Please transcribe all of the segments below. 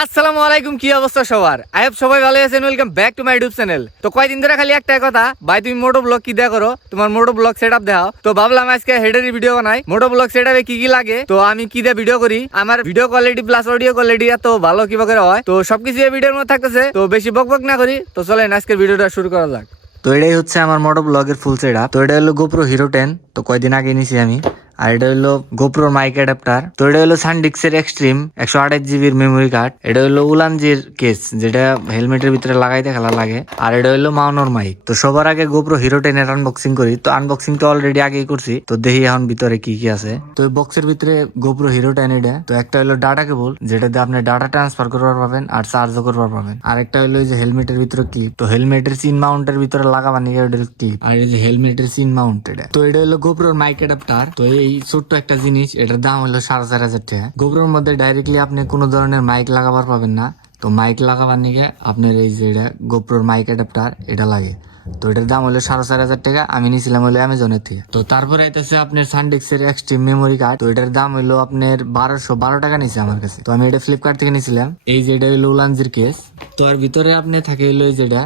আসসালামু আলাইকুম, কি অবস্থা সবার? আই হোপ সবাই ভালো আছেন। Welcome back to my YouTube channel. তো কয়দিন ধরে খালি একটা কথা, ভাই তুমি মোটো ব্লগ কি দেয়া করো, তোমার মোটো ব্লগ সেটআপ দেখাও। তো ভাবলাম আজকে হেডের ভিডিও বানাই, মোটো ব্লগ সেটআপে কি কি লাগে, তো আমি কি দিয়ে ভিডিও করি, আমার video quality plus audio quality এত ভালো কিভাবে হয়, তো সবকিছু এই ভিডিওর মধ্যে থাকতেছে। তো বেশি বকবক না করি, তো চলেন আজকের ভিডিওটা শুরু করা যাক। তো এটাই হচ্ছে আমার মোটো ব্লগের ফুল সেটআপ। তো এটা হলো গোপ্রো হিরো 10, তো কয়দিন আগে নিছি আমি। আর এটা হলো গোপ্রোর মাইক অ্যাডাপ্টার। তো এটা হলো সানডিস্কের এক্সট্রিম 128 জিবির মেমোরি কার্ড। এটা হলো উলানজির কেস, যেটা হেলমেটের ভিতরে লাগাইতে খেলা লাগে। আর এটা হলো মাউনোর মাইক। তো সবার আগে গোপ্রো হিরো 10 এর আনবক্সিং করি। তো আনবক্সিং তো অলরেডি আগেই করছি, তো দেখি এখন ভিতরে কি কি আছে। তো এই বক্সের ভিতরে গোপ্রো হিরো 10 এটা। তো একটা হলো ডাটা কেবল, যেটাতে আপনি ডাটা ট্রান্সফার করবার পাবেন আর চার্জও করবার পাবেন। আর একটা হলো এই যে হেলমেটের ভিতরে ক্লিপ। তো হেলমেটের সিন মাউন্টের ভিতরে লাগাবার নিয়ে ক্লিপ। আর এই যে হেলমেটের সিন মাউন্ট এটা। তো এটা হলো গোপ্রোর মাইক অ্যাডাপ্টার। তো এই ছোট্ট একটা জিনিস, এটার দাম হলো 4,500 টাকা। গোপ্রোর মধ্যে ডাইরেক্টলি আপনি কোনো ধরনের মাইক লাগাবার পাবেন না। তো মাইক লাগাবার নিয়ে আপনার এই যে গোপ্রোর মাইক অ্যাডাপ্টার এটা লাগে। তো এটার দাম হলো 4,500 টাকা। আমি নিয়েছিলাম হলো অ্যামাজনের থেকে। তো তারপরে আইতেছে আপনার সানডিস্কের এক্সট্রিম মেমোরি কার্ড। তো এটার দাম হলো আপনার 1212 টাকা নিছে আমার কাছে। তো আমি এটা ফ্লিপকার্ট থেকে নিয়েছিলাম। এই যে এটা হলো উলানজির কেস। তো আর ভিতরে আপনি থাকে হলো এই যেটা,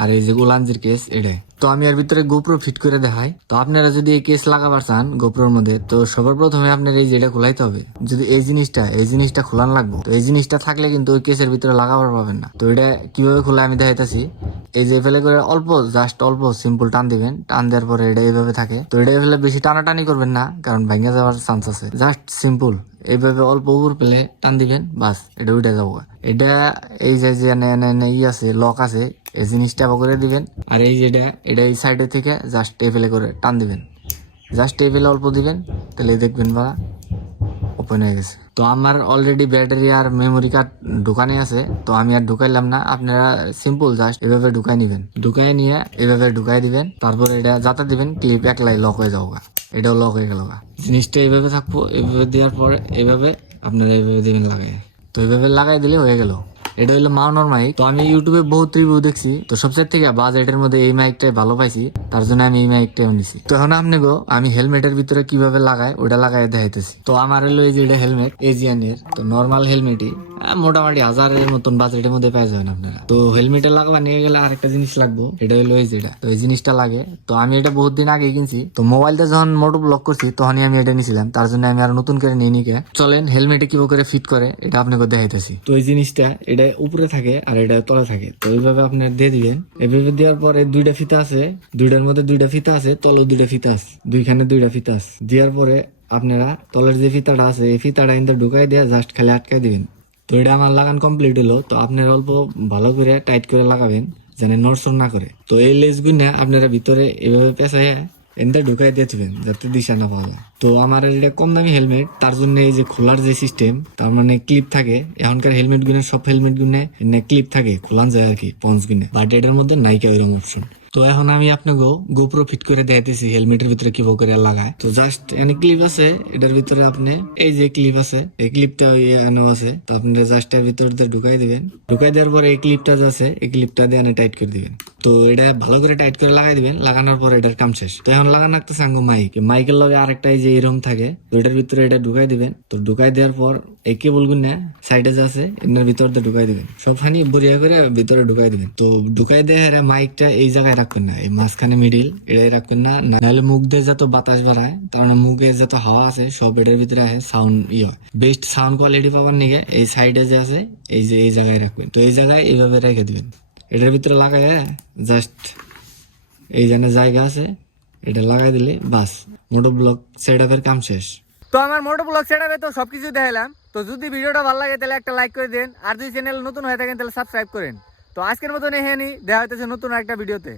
আর এই যে উলানজির কেস এটাই। তো আমি এর ভিতরে গোপ্রো ফিট করে দেখাই। তো আপনারা যদি এই কেস লাগাবার চান গোপ্রোর মধ্যে, তো সবার প্রথমে আপনার এই যেটা খোলাইতে হবে। যদি এই জিনিসটা খোলান লাগবে। তো এই জিনিসটা থাকলে কিন্তু ওই কেসের ভিতরে লাগাবার পাবেন না। তো এটা কিভাবে খোলা আমি দেখাইতেছি। এই যে ফেলে করে জাস্ট অল্প সিম্পল টান দিবেন। টান দেওয়ার পরে এটা এইভাবে থাকে। তো এটা ফেলে বেশি টানাটানি করবেন না, কারণ ভেঙে যাওয়ার চান্স আছে। জাস্ট সিম্পল এইভাবে অল্প উপর পেলে টান দিবেন, বাস এটা উঠে যাবো। এটা এই যে আছে, লক আছে, এই জিনিসটা করে দিবেন। আর এই যেটা এটা এই সাইডে থেকে জাস্ট টেবিলে করে টান দিবেন। জাস্ট টেবিলে অল্প দিবেন, তাহলে দেখবেন বা ওপেন হয়ে গেছে। তো আমার অলরেডি ব্যাটারি আর মেমোরি কার্ড ঢুকানে আছে, তো আমি আর ঢুকাইলাম না। আপনারা সিম্পল জাস্ট এভাবে ঢুকাই নিবেন। ঢুকাই নিয়ে এভাবে ঢুকাই দিবেন। তারপর এটা যাতে দিবেন, ক্লিপ একলাই লক হয়ে যাবো। এটাও লক হয়ে গেল। জিনিসটা এইভাবে থাকবো। এইভাবে দেওয়ার পরে এইভাবে আপনারা এইভাবে দিবেন লাগাই। তো এইভাবে লাগাই দিলে হয়ে গেল। এটা হলো মাউনোর মাইক। তো আমি ইউটিউবে বহুত রিভিউ দেখছি, তো সবচেয়ে থেকে বাজেটের মধ্যে এই মাইকটাই ভালো পাইছি, তার জন্য আমি এই মাইকটাও নিছি। তো এখন আপনি আমি হেলমেটের ভিতরে কিভাবে লাগাই ওটা লাগাই দেখাইতেছি। তো আমার হলো এই যে এটা হেলমেট এজিয়ানের। তো নর্মাল হেলমেটই মোটামুটি 1000-এর মতন বাজেটের মধ্যে পেয়ে যাবেন আপনারা। তো হেলমেটে লাগাবা নিয়ে গেলে আরেকটা জিনিস লাগবো, এটা হলো এই যেটা। তো এই জিনিসটা লাগে। তো আমি এটা বহুত দিন আগে কিনছি। তো মোবাইলটা যখন মোটো ব্লক করছি তখনই আমি এটা নিয়েছিলাম, তার জন্য আমি আর নতুন করে নিয়ে নিকে। চলেন হেলমেটে কিভাবে করে ফিট করে এটা আপনাকে দেখাইতেছি। তো এই জিনিসটা এটা উপরে থাকে আর এটা তলে থাকে। তো এইভাবে আপনি দিয়ে দিবেন। এইভাবে দেওয়ার পরে দুইটা ফিতা আছে, দুইটার মধ্যে দুইটা ফিতা আছে, তলে দুইটা ফিতা আছে, দুইখানে দুইটা ফিতা আছে। দেওয়ার পরে আপনারা তলের যে ফিতাটা আছে এই ফিতাটা কিন্তু ঢুকাই দিয়ে জাস্ট খালি আটকাই দিবেন। তো এটা আমার লাগান কমপ্লিট হলো। তো আপনারা অল্প ভালো করে টাইট করে লাগাবেন, যেন নড়চড় না করে। তো এই লেসগুলো আপনারা ভিতরে এভাবে পেঁচাইয়া এনটা ঢুকাই দিয়ে দিবেন, যাতে দিশা না পাওয়া যায়। তো আমার এটা কম দামি হেলমেট, তার জন্য এই যে খোলার যে সিস্টেম, তার মানে ক্লিপ থাকে। এখনকার হেলমেট গুনে সব হেলমেট গুনে ক্লিপ থাকে, খোলান যায় আর কি পঞ্চ গুনে, বাট এটার মধ্যে নাইকা ওইরকম অপশন। তো এখন আমি আপনাকে গোপ্রো ফিট করে দেখাইতেছি হেলমেটের ভিতরে কিভাবে করে লাগায়। তো জাস্ট এনে ক্লিপ আছে, এটার ভিতরে আপনি এই যে ক্লিপ আছে, এই ক্লিপটা এনে আছে। তো আপনি জাস্ট এর ভিতর দিয়ে ঢুকাই দিবেন। ঢুকাই দেওয়ার পরে এই ক্লিপটা যে আছে এই ক্লিপটা দিয়ে এনে টাইট করে দিবেন। তো এটা ভালো করে টাইট করে লাগাই দিবেন। লাগানোর পর এটার কাম শেষ। তো এখন লাগানো একটা সাঙ্গো মাইকের লগে আরেকটা এই যে এরকম থাকে। তো এটার ভিতরে এটা ঢুকাই দিবেন। তো ঢুকাই দেওয়ার পর এই কেবল গুনে সাইডে যে আছে এর ভিতর দিয়ে ঢুকাই দিবেন। সবখানি বড়িয়া করে ভিতরে ঢুকাই দিবেন। তো ঢুকাই দিয়ে মাইকটা এই জায়গায় রাখবেন না, এই মাঝখানে মিডিল এটাই রাখবেন না, নাহলে মুখ দিয়ে যত বাতাস বাড়ায়, তার মানে মুখে যত হাওয়া আছে সব এটার ভিতরে আসে, সাউন্ড হয়। বেস্ট সাউন্ড কোয়ালিটি পাবার নিগে এই সাইডে যে আছে এই যে এই জায়গায় রাখবেন। তো এই জায়গায় এইভাবে রেখে দিবেন। এটার ভিতরে লাগাই জাস্ট এই জায়গা আছে, এটা লাগাই দিলে বাস মোটো ব্লক সেট আপের কাম শেষ। তো আমার মোটো ব্লগ সেটআপে তো সবকিছু দেখাইলাম। তো যদি ভিডিওটা ভালো লাগে তাহলে একটা লাইক করে দেন, আর যদি চ্যানেল নতুন হয়ে থাকেন তাহলে সাবস্ক্রাইব করেন। তো আজকের মতন এখানেই দেখা হইতেছে নতুন একটা ভিডিওতে।